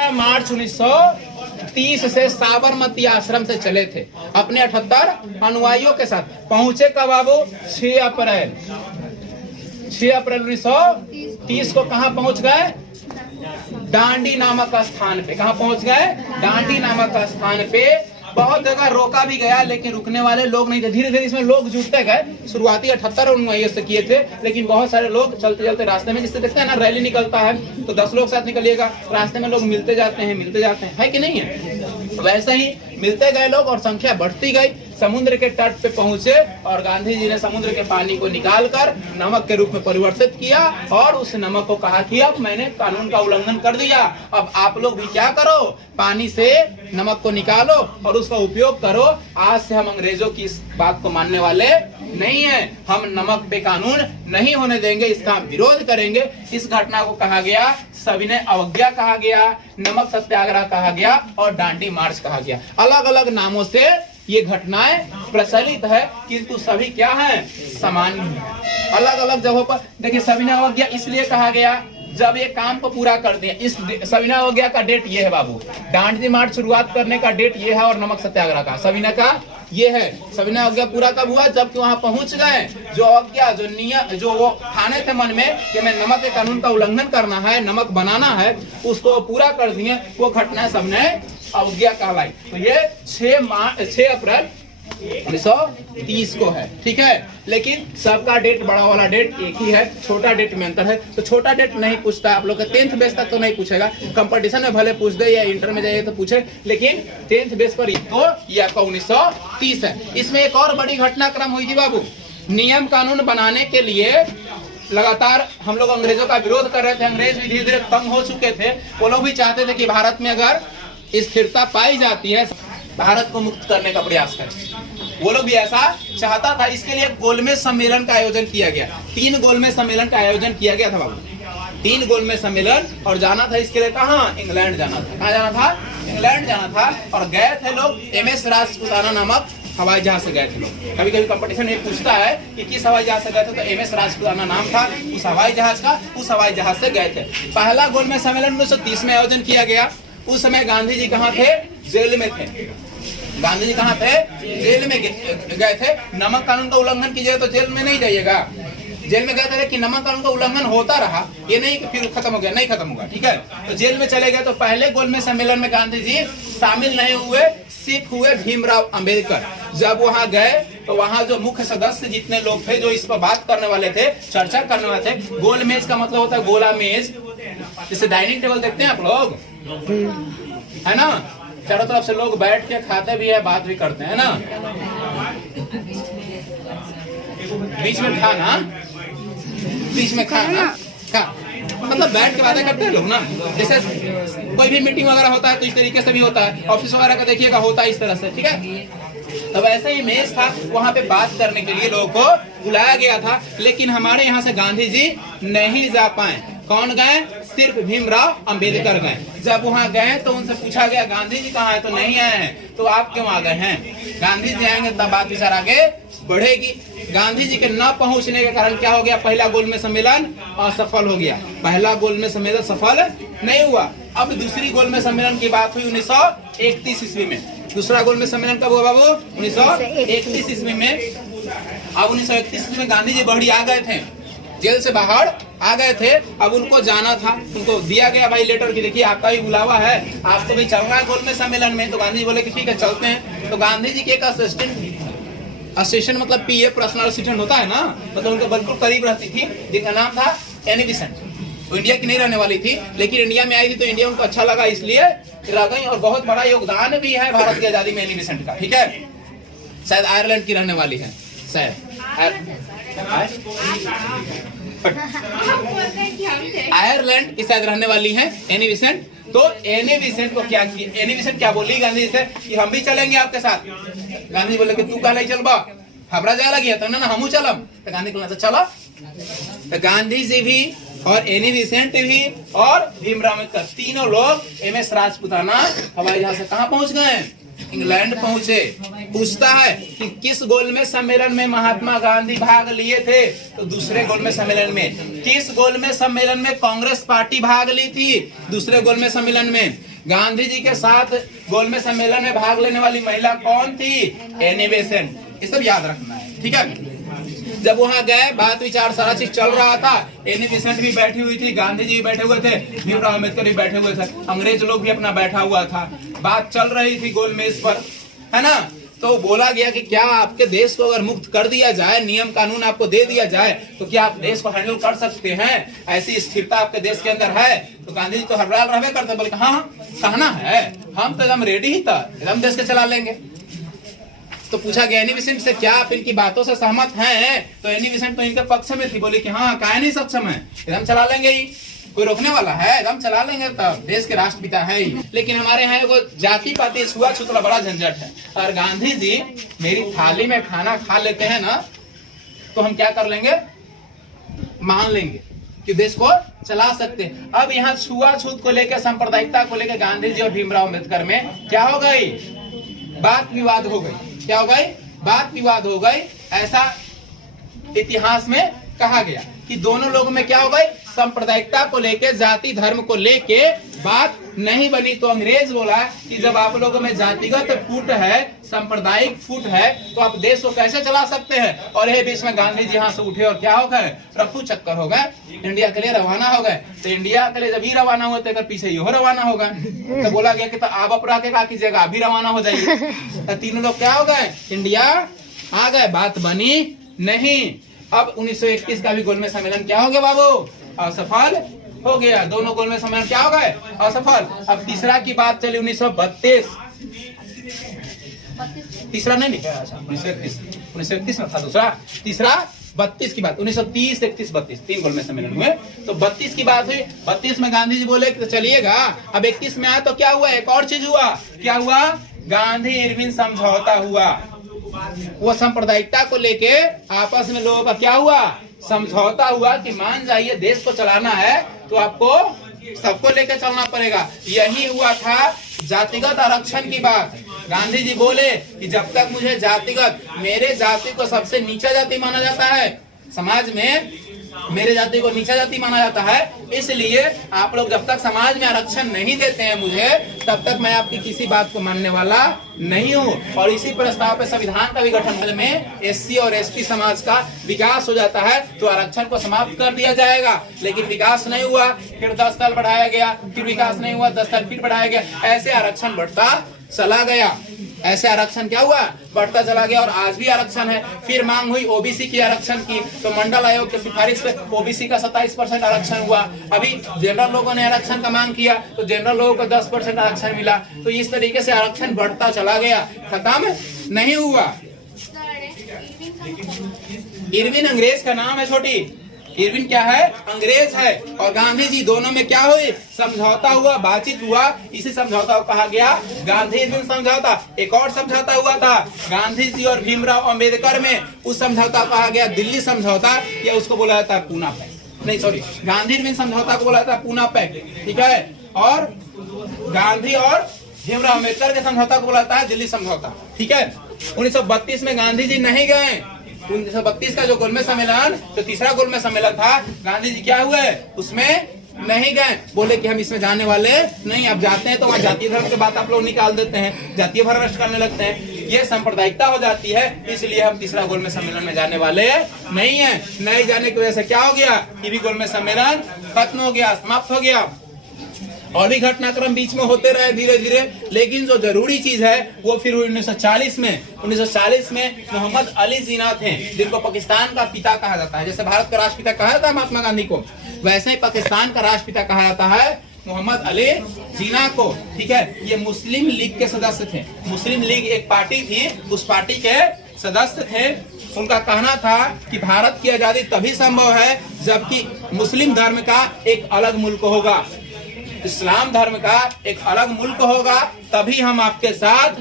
मार्च 1930 से साबरमती आश्रम से चले थे अपने 78 अनुयायियों के साथ। पहुंचे कब बाबू? 6 अप्रैल 1930 को कहां पहुंच गए? डांडी नामक स्थान पे। कहां पहुंच गए? डांडी नामक स्थान पे। बहुत जगह रोका भी गया लेकिन रुकने वाले लोग नहीं थे। धीरे धीरे इसमें लोग जुटते गए। शुरुआती 78 अनुयायियों से किए थे, लेकिन बहुत सारे लोग चलते चलते रास्ते में, जिससे देखते हैं ना रैली निकलता है तो 10 लोग साथ निकलिएगा, रास्ते में लोग मिलते जाते हैं, है कि नहीं है? वैसे ही मिलते गए लोग और संख्या बढ़ती गई। समुद्र के तट पे पहुंचे और गांधी जी ने समुद्र के पानी को निकालकर नमक के रूप में परिवर्तित किया और उस नमक को कहा कि अब मैंने कानून का उल्लंघन कर दिया, अब आप लोग भी क्या करो, पानी से नमक को निकालो और उसका उपयोग करो। आज से हम अंग्रेजों की इस बात को मानने वाले नहीं है, हम नमक पे कानून नहीं होने देंगे, इसका विरोध करेंगे। इस घटना को कहा गया सविनय अवज्ञा कहा गया, नमक सत्याग्रह कहा गया और डांडी मार्च कहा गया। अलग अलग नामों से ये घटनाएं प्रचलित है, किंतु सभी क्या हैं? सामान्य हैं। अलग अलग जगहों पर देखिए सविनय अवज्ञा इसलिए कहा गया जब ये काम को पूरा कर दिया। इस सविनय अवज्ञा का डेट ये है बाबू, डांडी मार्च शुरुआत करने का डेट ये है और नमक सत्याग्रह का सविनय का ये है। सविनय अवज्ञा पूरा कब हुआ? जबकि वहां पहुंच गए, जो अवज्ञा जो नियम जो वो ठाने थे मन में कि मैं नमक के कानून का उल्लंघन करना है, नमक बनाना है, उसको पूरा कर दिए। वो घटना सविनय अवज्ञा कहलाई। तो ये 6 अप्रैल 1930 को है, ठीक है। लेकिन सबका डेट, बड़ा वाला डेट एक ही है, छोटा डेट में अंतर है। तो छोटा डेट नहीं पूछता आप लोग का, 10th बेस तक तो नहीं पूछेगा। कंपटीशन में भले पूछ दे या इंटर में जाइए तो पूछे, लेकिन 10th बेस पर तो ये आपका 1930 है। इसमें एक और बड़ी घटनाक्रम हुई थी बाबू। नियम कानून बनाने के लिए लगातार हम लोग अंग्रेजों का विरोध कर रहे थे। अंग्रेज भी धीरे धीरे कम हो चुके थे। वो लोग भी चाहते थे कि भारत में अगर स्थिरता पाई जाती है, भारत को मुक्त करने का प्रयास करें। वो लोग भी ऐसा चाहता था। इसके लिए गोलमेज सम्मेलन का आयोजन किया गया। 3 गोलमेज सम्मेलन का आयोजन किया गया था बाबू, 3 गोलमेज सम्मेलन। और जाना था इसके लिए कहाँ? इंग्लैंड जाना था। कहाँ जाना था? इंग्लैंड जाना था। और गए थे लोग MS राजपुताना नामक हवाई जहाज से गए थे लोग। कभी कभी कंपटीशन में पूछता है कि किस हवाई जहाज से गए थे, तो MS राजपुताना नाम था उस हवाई जहाज का। उस हवाई जहाज से गए थे। पहला गोलमेज सम्मेलन 1930 में आयोजन किया गया। उस समय गांधी जी कहाँ थे? जेल में थे। गांधी जी कहाँ थे? जेल में गए थे। नमक कानून का उल्लंघन कीजिएगा तो जेल में नहीं जाइएगा। जेल में गए थे कि नमक कानून का उल्लंघन होता रहा, ये नहीं कि फिर खत्म हो गया, नहीं खत्म होगा, ठीक है। तो जेल में चले गए। तो पहले गोलमेज सम्मेलन में गांधी जी शामिल नहीं हुए, सिर्फ हुए भीमराव अंबेडकर। जब वहां गए तो वहां जो मुख्य सदस्य जितने लोग थे जो इस पर बात करने वाले थे, चर्चा करने वाले थे। गोल मेज का मतलब होता है गोला मेज, जिसे डाइनिंग टेबल देखते हैं आप लोग, है ना, चारों तरफ से लोग बैठ के खाते भी है, बात भी करते हैं ना, बीच में खाना, बीच में खाना का मतलब बैठ के बातें करते हैं लोग ना। जैसे कोई भी मीटिंग वगैरह होता है तो इस तरीके से भी होता है, ऑफिस वगैरह का देखिएगा होता है इस तरह से, ठीक है। तब ऐसे ही मेज था, वहां पे बात करने के लिए लोगों को बुलाया गया था। लेकिन हमारे यहाँ से गांधी जी नहीं जा पाए। कौन गए? सिर्फ भीमराव अंबेडकर गए। जब वहां गए तो उनसे पूछा गया गांधी जी कहाँ है, तो नहीं आए हैं। तो आप क्यों आ गए हैं? गांधी जी आएंगे तब बात विचार आगे बढ़ेगी। गांधी जी के न पहुंचने के कारण क्या हो गया? पहला गोलमेज सम्मेलन असफल हो गया। पहला गोलमेज सम्मेलन सफल नहीं हुआ। अब दूसरी गोलमेज सम्मेलन की बात हुई 1931 ईस्वी में। दूसरा गोलमेज सम्मेलन कब हुआ बाबू? 1931 ईस्वी में। अब 1931 ईस्वी में गांधी जी बहरी आ गए थे, जेल से बाहर आ गए थे। अब उनको जाना था, उनको दिया गया भाई लेटर की देखिए आपका भी बुलावा है, आपको भी चलना है गोलमेज सम्मेलन में। तो गांधी जी बोले कि ठीक है चलते हैं। तो गांधी जी के एक असिस्टेंट मतलब PA पर्सनल असिस्टेंट होता है ना, मतलब उनके बिल्कुल करीब रहती थी, जिसका नाम था एनी बेसेंट। वो इंडिया की नहीं रहने वाली थी, लेकिन इंडिया में आई थी तो इंडिया उनको अच्छा लगा इसलिए रह गई। और बहुत बड़ा योगदान भी है भारत की आजादी में एनी बेसेंट का, ठीक है। शायद आयरलैंड की रहने वाली है, शायद आयरलैंड की शायद रहने वाली है एनी बेसेंट। तो एनी बेसेंट को क्या किया? एनी बेसेंट क्या बोली गांधी से कि हम भी चलेंगे आपके साथ। गांधी बोले कि तू कहले चलबा, हमरा जाए लगी तो ना हमू चलम। तो गांधी बोला चला। तो गांधी जी भी और एनी बेसेंट भी और भीमराव अम्बेडकर तीनों लोग MS राजपुताना हवाई जहाज से कहाँ पहुंच गए? इंग्लैंड पहुंचे। पूछता है कि किस गोलमेज सम्मेलन में महात्मा गांधी भाग लिए थे? तो दूसरे गोलमेज सम्मेलन में। किस गोलमेज सम्मेलन में कांग्रेस पार्टी भाग ली थी? दूसरे गोलमेज सम्मेलन में। गांधी जी के साथ गोलमेज सम्मेलन में भाग लेने वाली महिला कौन थी? Annie Besant. ये सब याद रखना है, ठीक है। जब वहां गए, बात विचार सारा चीज चल रहा था। एनी बेसेंट भी बैठी हुई थी, गांधी जी भी बैठे हुए थे, भीमराव अम्बेडकर भी बैठे हुए थे, अंग्रेज लोग भी अपना बैठा हुआ था। बात चल रही थी गोलमेज पर, है ना। तो बोला गया कि क्या आपके देश को अगर मुक्त कर दिया जाए, नियम कानून आपको दे दिया जाए, तो क्या आप देश को हैंडल कर सकते हैं? ऐसी स्थिरता आपके देश के अंदर है? तो गांधी जी तो हरराल रहबे करते, बोले हाँ कहना है, हम तो एकदम रेडी ही था, एकदम देश के चला लेंगे। तो पूछा गया एनी बेसेंट से, क्या आप इनकी बातों से सहमत हैं? तो एनी बेसेंट तो इनके पक्ष में थी, बोली कि हाँ काहे नहीं सक्षम है, एकदम चला लेंगे ही, कोई रोकने वाला है, एकदम चला लेंगे, तब देश के राष्ट्रपिता है ही। लेकिन हमारे यहाँ एगो जाति पाति छुआछूत बड़ा झंझट है। और गांधी जी मेरी थाली में खाना खा लेते हैं ना, तो हम क्या कर लेंगे, मान लेंगे कि देश को चला सकते हैं। अब यहाँ छुआछूत को लेकर, सांप्रदायिकता को लेकर गांधी जी और भीमराव अम्बेडकर में क्या हो गई, बात विवाद हो गई। क्या हो गई, बात विवाद हो गई। ऐसा इतिहास में कहा गया कि दोनों लोगों में क्या हो गई, सांप्रदायिकता को लेके, जाति धर्म को लेके बात नहीं बनी। तो अंग्रेज बोला कि जब आप लोगों में जातिगत फूट है, सांप्रदायिक फूट है, तो आप देश को कैसे चला सकते हैं? और ये बीच में गांधी जी यहाँ से उठे और क्या हो गए, रफू चक्कर हो गए, इंडिया के लिए रवाना हो गए। तो इंडिया के लिए जब ही रवाना हुए तो पीछे यो रवाना हो गए। तो बोला गया कि तो आप अपना के क्या कीजिएगा, अभी रवाना हो जाइए। तो तीनों लोग क्या हो गए, इंडिया आ गए, बात बनी नहीं। अब 1931 का भी गोलमेज सम्मेलन क्या हो गया बाबू, असफल हो गया। दोनों गोलमेज सम्मेलन क्या हो गए, असफल। अब तीसरा की बात चली 1932, तीसरा नहीं लिखा, 1931 में था दूसरा, तीसरा 32 की बात, 1930, 31, 32 तीन गोलमेज सम्मेलन हुए। तो 32 की बात हुई, 32 में गांधी जी बोले कि तो चलिएगा। अब 31 में आया तो क्या हुआ, एक और चीज हुआ। क्या हुआ, गांधी इरविन समझौता हुआ। वो सांप्रदायिकता को लेके आपस में लोगों का क्या हुआ, समझौता हुआ कि मान जाइए देश को चलाना है तो आपको सबको लेकर चलना पड़ेगा। यही हुआ था जातिगत आरक्षण की बात। गांधी जी बोले कि जब तक मुझे जातिगत, मेरे जाति को सबसे नीचा जाति माना जाता है समाज में, मेरे जाति को नीचा जाति माना जाता है, इसलिए आप लोग जब तक समाज में आरक्षण नहीं देते हैं मुझे, तब तक मैं आपकी किसी बात को मानने वाला नहीं हूँ। और इसी प्रस्ताव पे संविधान का भी गठन में एससी और एसटी समाज का विकास हो जाता है, तो आरक्षण को समाप्त कर दिया जाएगा। लेकिन विकास नहीं हुआ, फिर 10 साल बढ़ाया गया, फिर विकास नहीं हुआ, 10 साल फिर बढ़ाया गया, ऐसे आरक्षण बढ़ता चला गया। ऐसे आरक्षण क्या हुआ, बढ़ता चला गया। और आज भी आरक्षण है। फिर मांग हुई ओबीसी की आरक्षण की, तो मंडल आयोग की सिफारिश पे ओबीसी का 27% आरक्षण हुआ। अभी जनरल लोगों ने आरक्षण का मांग किया तो जनरल लोगों को 10% आरक्षण मिला। तो इस तरीके से आरक्षण बढ़ता चला गया, खत्म नहीं हुआ। इरविन अंग्रेज का नाम है, छोटी इरविन क्या है, अंग्रेज है। और गांधी जी दोनों में क्या हुई, समझौता हुआ, बातचीत हुआ। इसी समझौता को कहा गया गांधी इरविन समझौता। एक और समझौता हुआ था गांधी जी और भीमराव अम्बेडकर में, उस समझौता को कहा गया दिल्ली समझौता, या उसको बोला जाता है पूना पैक्ट। नहीं सॉरी, गांधी इरविन समझौता को बोला जाता है पूना पैक्ट, ठीक है। और गांधी और भीमराव अम्बेडकर के समझौता को बोला जाता है दिल्ली समझौता, ठीक है। 1932 में गांधी जी नहीं गए। 1932 का जो गोलमेज सम्मेलन, जो तीसरा गोलमेज सम्मेलन था, गांधी जी क्या हुए, उसमें नहीं गए। बोले कि हम इसमें जाने वाले नहीं। अब जाते हैं तो वहाँ जातीय धर्म की बात आप लोग निकाल देते हैं, जातीय भ्रष्ट करने लगते हैं, ये सांप्रदायिकता हो जाती है। इसलिए हम तीसरा गोलमेज सम्मेलन में जाने वाले नहीं है। नहीं जाने की वजह से क्या हो गया, ये भी गोलमेज सम्मेलन खत्म हो गया, समाप्त हो गया। और भी घटनाक्रम बीच में होते रहे धीरे धीरे। लेकिन जो जरूरी चीज है वो फिर 1940 में मोहम्मद अली जिन्ना थे, जिनको पाकिस्तान का पिता कहा जाता है। जैसे भारत का राष्ट्रपिता कहा जाता है महात्मा गांधी को, वैसे ही पाकिस्तान का राष्ट्रपिता कहा जाता है मोहम्मद अली जिन्ना को, ठीक है। ये मुस्लिम लीग के सदस्य थे। मुस्लिम लीग एक पार्टी थी, उस पार्टी के सदस्य थे। उनका कहना था कि भारत की आजादी तभी संभव है जबकि मुस्लिम धर्म का एक अलग मुल्क होगा, इस्लाम धर्म का एक अलग मुल्क होगा, तभी हम आपके साथ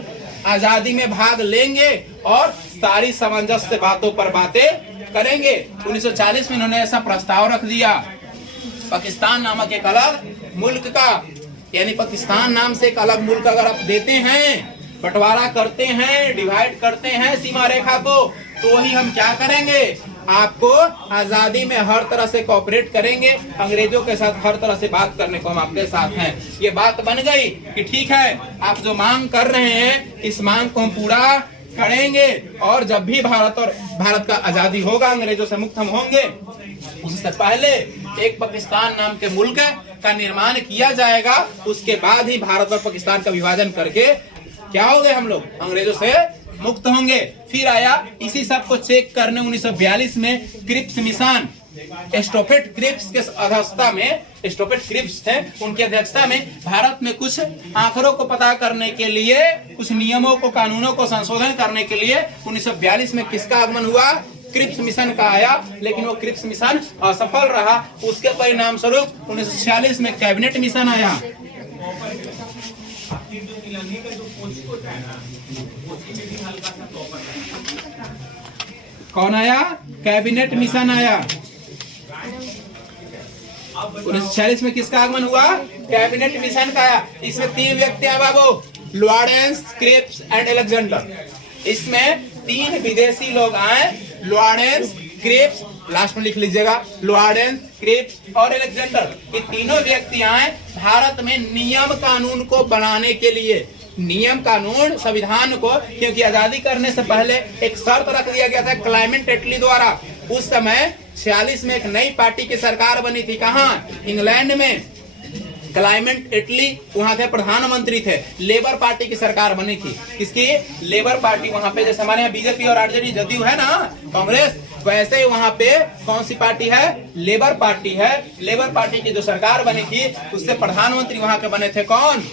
आजादी में भाग लेंगे और सारी सामंजस्य बातों पर बातें करेंगे। 1940 में इन्होंने ऐसा प्रस्ताव रख दिया, पाकिस्तान नामक एक अलग मुल्क का, यानी पाकिस्तान नाम से एक अलग मुल्क अगर आप देते हैं, बंटवारा करते हैं, डिवाइड करते हैं सीमा रेखा को, तो ही हम क्या करेंगे, आपको आजादी में हर तरह से कोऑपरेट करेंगे, अंग्रेजों के साथ हर तरह से बात करने को हम आपके साथ हैं। ये बात बन गई कि ठीक है, आप जो मांग कर रहे हैं इस मांग को हम पूरा करेंगे, और जब भी भारत का आजादी होगा, अंग्रेजों से मुक्त हम होंगे, उससे पहले एक पाकिस्तान नाम के मुल्क का निर्माण किया जाएगा। उसके बाद ही भारत और पाकिस्तान का विभाजन करके क्या हो गए, हम लोग अंग्रेजों से मुक्त होंगे। फिर आया इसी सब को चेक करने 1942 में क्रिप्स मिशन, स्टोफेट क्रिप्स के अध्यक्षता में, स्टोफेट क्रिप्स थे उनकी अध्यक्षता में, भारत में कुछ आंकड़ों को पता करने के लिए, कुछ नियमों को, कानूनों को संशोधन करने के लिए 1942 में किसका आगमन हुआ, क्रिप्स मिशन का आया। लेकिन वो क्रिप्स मिशन असफल रहा। उसके परिणाम स्वरूप 1946 में कैबिनेट मिशन आया। कौन आया, कैबिनेट मिशन आया। 1946 में किसका आगमन हुआ, कैबिनेट मिशन का आया। इसमें 3 व्यक्ति हैं बाबू, लॉरेंस, क्रिप्स एंड अलेक्जेंडर। इसमें 3 विदेशी लोग आए, लॉरेंस, क्रिप्स, लास्ट में लिख लीजिएगा, लॉरेंस, क्रिप्स और अलेक्जेंडर। ये तीनों व्यक्ति आए भारत में नियम कानून को बनाने के लिए, नियम कानून संविधान को, क्योंकि आजादी करने से पहले एक शर्त रख दिया गया था क्लाइमेट एटली द्वारा। उस समय 46 में एक नई पार्टी की सरकार बनी थी, कहाँ, इंग्लैंड में, क्लाइमेट एटली वहां थे, प्रधानमंत्री थे। लेबर पार्टी की सरकार बनी थी, किसकी, लेबर पार्टी। वहां पे जैसे हमारे यहाँ बीजेपी और आरजेडी, जदयू है ना, कांग्रेस, वैसे ही वहां पे कौन सी पार्टी है, लेबर पार्टी है। लेबर पार्टी की जो सरकार बनी थी उससे प्रधानमंत्री वहां के बने थे कौन,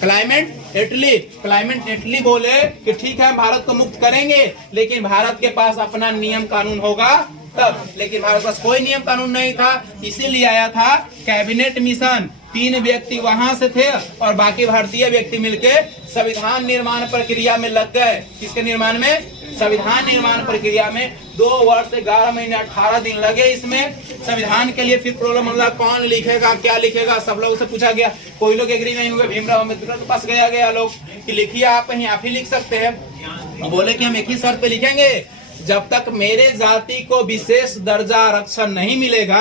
क्लाइमेट एटली। क्लाइमेट एटली बोले कि ठीक है, हम भारत को मुक्त करेंगे, लेकिन भारत के पास अपना नियम कानून होगा तब। लेकिन भारत के पास कोई नियम कानून नहीं था, इसीलिए आया था कैबिनेट मिशन। 3 व्यक्ति वहां से थे और बाकी भारतीय व्यक्ति मिलके संविधान निर्माण प्रक्रिया में लग गए। किसके निर्माण में, संविधान निर्माण प्रक्रिया में 2 वर्ष 11 महीने 18 दिन लगे इसमें संविधान के लिए। फिर प्रॉब्लम हुआ, कौन लिखेगा, क्या लिखेगा, सब लोगों से पूछा गया, कोई लोग एग्री नहीं हुए। भीमराव अम्बेडकर के पास गया लोग कि लिखिए, आप ही लिख सकते हैं। बोले कि हम एक ही शर्त पे लिखेंगे, जब तक मेरे जाति को विशेष दर्जा आरक्षण नहीं मिलेगा,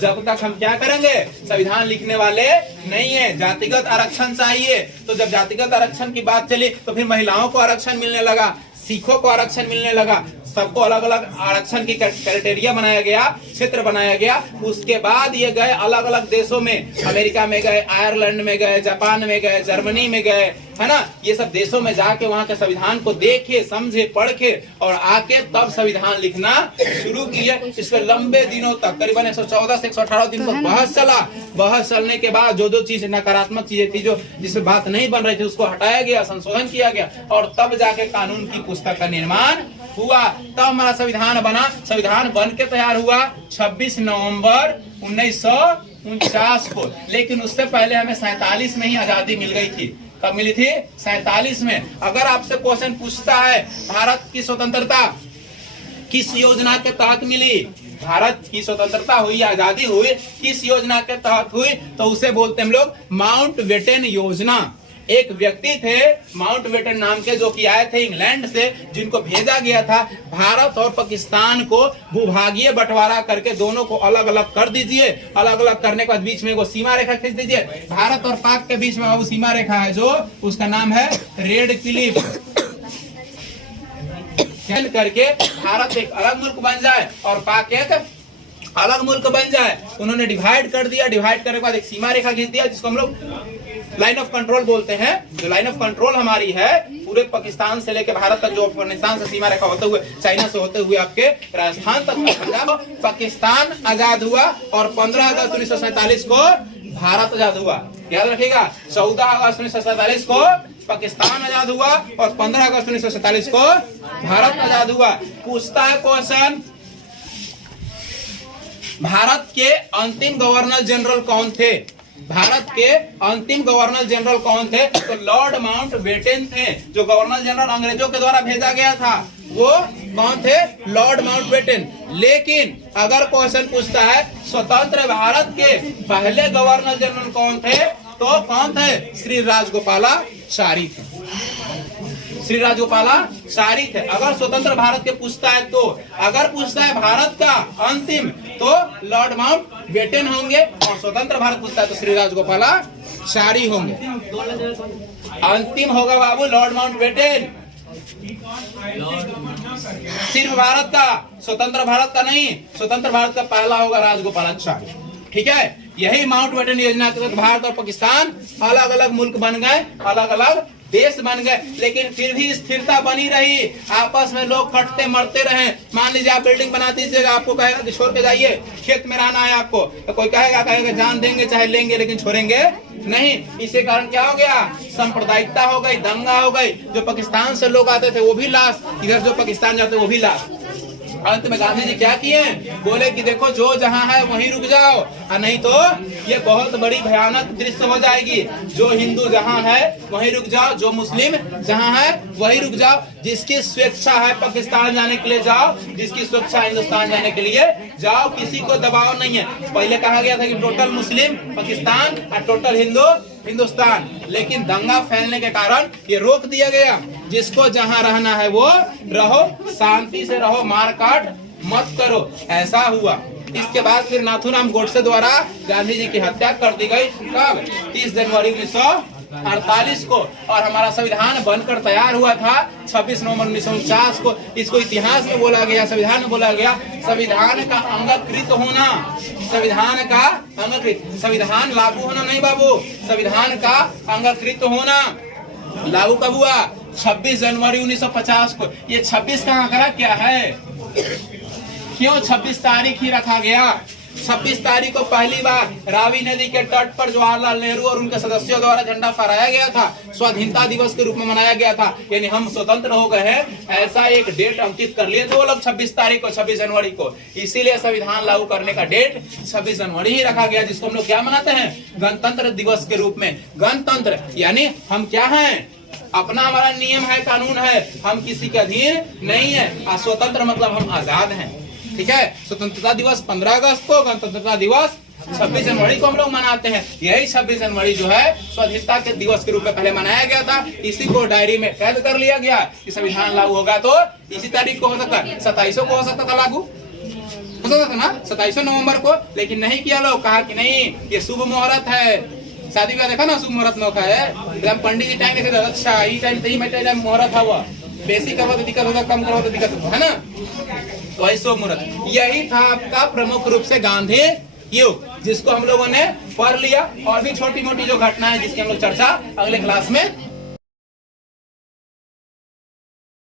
जब तक हम क्या करेंगे, संविधान लिखने वाले नहीं है। जातिगत आरक्षण चाहिए। तो जब जातिगत आरक्षण की बात चली तो फिर महिलाओं को आरक्षण मिलने लगा, सिखों को आरक्षण मिलने लगा, सबको अलग अलग आरक्षण की क्राइटेरिया बनाया गया, क्षेत्र बनाया गया। उसके बाद ये गए अलग अलग देशों में, अमेरिका में गए, आयरलैंड में गए, जापान में गए, जर्मनी में गए, है ना। ये सब देशों में जाके वहाँ के संविधान को देखे, समझे, पढ़े और आके तब संविधान लिखना शुरू किए। इस पर लंबे दिनों तक, करीबन 114 से 118 दिन तक बहस चला। बहस चलने के बाद जो चीज नकारात्मक चीजें थी, जो जिसमें बात नहीं बन रही थी, उसको हटाया गया, संशोधन किया गया, और तब जाके कानून की पुस्तक का निर्माण हुआ। तब हमारा संविधान बना। संविधान बन के तैयार हुआ 26 नवंबर 1949 को। लेकिन उससे पहले हमें 47 में ही आजादी मिल गई थी। कब मिली थी, 47 में। अगर आपसे क्वेश्चन पूछता है भारत की स्वतंत्रता किस योजना के तहत मिली, भारत की स्वतंत्रता हुई, आजादी हुई किस योजना के तहत हुई, तो उसे बोलते हम लोग माउंट बेटन योजना। एक व्यक्ति थे माउंट बेटन नाम के, जो कि आए थे इंग्लैंड से, जिनको भेजा गया था भारत और पाकिस्तान को भूभागीय बंटवारा करके दोनों को अलग अलग कर दीजिए। अलग अलग करने के बाद बीच में वो सीमा रेखा खींच दीजिए। भारत और पाक के बीच में वो सीमा रेखा है, जो उसका नाम है रेड क्लिफ। करके भारत एक अलग मुल्क बन जाए और पाक एक अलग मुल्क बन जाए। उन्होंने डिवाइड कर दिया। डिवाइड करने के बाद एक सीमा रेखा खींच दिया, जिसको हम लोग लाइन ऑफ कंट्रोल बोलते हैं। जो लाइन ऑफ कंट्रोल हमारी है पूरे पाकिस्तान से लेकर भारत तक, जो अफगानिस्तान से सीमा रेखा होते हुए, चाइना से होते हुए आपके राजस्थान तक पाकिस्तान आजाद हुआ। और 15 अगस्त 1947 को भारत आजाद हुआ। याद रखिएगा, 14 अगस्त 1947 को पाकिस्तान आजाद हुआ और 15 अगस्त 1947 को भारत आजाद हुआ। पूछता है क्वेश्चन, भारत के अंतिम गवर्नर जनरल कौन थे? भारत के अंतिम गवर्नर जनरल कौन थे? तो लॉर्ड माउंट बेटन थे। जो गवर्नर जनरल अंग्रेजों के द्वारा भेजा गया था वो कौन थे? Lord Mountbatten. लेकिन अगर क्वेश्चन पूछता है स्वतंत्र भारत के पहले गवर्नर जनरल कौन थे, तो कौन थे? श्री राजगोपालाचारी थे। श्री राजगोपालाचारी थे। अगर स्वतंत्र भारत के पूछता है तो, अगर पूछता है भारत का अंतिम तो लॉर्ड माउंटबेटन होंगे, और स्वतंत्र भारत पूछता है तो श्री राजगोपालाचारी होंगे। अंतिम होगा बाबू लॉर्ड माउंटबेटन, सिर्फ भारत का, स्वतंत्र भारत का नहीं। स्वतंत्र भारत का पहला होगा राजगोपालाचारी, ठीक है। यही माउंटबेटन योजना के तहत भारत और पाकिस्तान अलग अलग मुल्क बन गए, अलग अलग देश बन गए, लेकिन फिर भी स्थिरता बनी रही। आपस में लोग कटते मरते रहे। मान लीजिए आप बिल्डिंग बना दीजिएगा, आपको कहेगा कि छोड़ के जाइए, खेत में रहना है आपको, तो कोई कहेगा जान देंगे चाहे लेंगे, लेकिन छोड़ेंगे नहीं। इसी कारण क्या हो गया, सांप्रदायिकता हो गई, दंगा हो गई। जो पाकिस्तान से लोग आते थे वो भी लाश, इधर जो पाकिस्तान जाते वो भी लाश। अंत में गांधी जी क्या किए, बोले कि देखो जो जहां है वहीं रुक जाओ, और नहीं तो ये बहुत बड़ी भयानक दृश्य हो जाएगी। जो हिंदू जहां है वहीं रुक जाओ, जो मुस्लिम जहां है वहीं रुक जाओ। जिसकी स्वेच्छा है पाकिस्तान जाने के लिए जाओ, जिसकी स्वेच्छा हिंदुस्तान जाने के लिए जाओ, किसी को दबाव नहीं है। पहले कहा गया था कि टोटल मुस्लिम पाकिस्तान और टोटल हिंदू हिंदुस्तान, लेकिन दंगा फैलने के कारण ये रोक दिया गया। जिसको जहां रहना है वो रहो, शांति से रहो, मारकाट मत करो, ऐसा हुआ। इसके बाद फिर नाथूराम गोडसे द्वारा गांधी जी की हत्या कर दी गई। कब, 30 जनवरी 1948 को। और हमारा संविधान बनकर तैयार हुआ था 26 नवंबर 1949 को। इसको इतिहास में बोला गया, संविधान में बोला गया, संविधान का अंगीकृत होना, संविधान का अंगीकृत, संविधान लागू होना नहीं बाबू, संविधान का अंगीकृत होना। लागू कब हुआ, 26 जनवरी 1950 को। ये 26 का आंकड़ा क्या है, क्यों 26 तारीख ही रखा गया। 26 तारीख को पहली बार रावी नदी के तट पर जवाहरलाल नेहरू और उनके सदस्यों द्वारा झंडा फहराया गया था। स्वाधीनता दिवस के रूप में मनाया गया था, यानी हम स्वतंत्र हो गए हैं, ऐसा एक डेट अंकित कर लिए थे वो लोग 26 तारीख को, 26 जनवरी को। इसीलिए संविधान लागू करने का डेट 26 जनवरी ही रखा गया, जिसको हम लोग क्या मनाते हैं, गणतंत्र दिवस के रूप में। गणतंत्र यानी हम क्या हैं, अपना हमारा नियम है, कानून है, हम किसी के अधीन नहीं है। और स्वतंत्र मतलब हम आजाद हैं, ठीक है। स्वतंत्रता दिवस 15 अगस्त को, गणतंत्रता दिवस 26 जनवरी को हम लोग मनाते हैं। यही 26 जनवरी जो है स्वाधीनता के दिवस के रूप में पहले मनाया गया था। इसी को डायरी में कैद कर लिया गया कि संविधान लागू होगा तो इसी तारीख को हो सकता है, 27 को हो सकता था लागू, हो सकता था ना 27 नवंबर को, लेकिन नहीं किया लोग। कहा कि नहीं ये शुभ मुहूर्त है, शादी ब्याह देखा ना शुभ मुहूर्त नौका है, पंडित जी टाइम देखे, अच्छा ये टाइम मुहूर्त हुआ, बेसी करो तो दिक्कत होगा, कम करो तो दिक्कत होगा, है ना। वही शुभ मुहूर्त, यही था आपका प्रमुख रूप से गांधी युग, जिसको हम लोगों ने पढ़ लिया। और भी छोटी मोटी जो घटना है जिसकी हम लोग चर्चा अगले क्लास में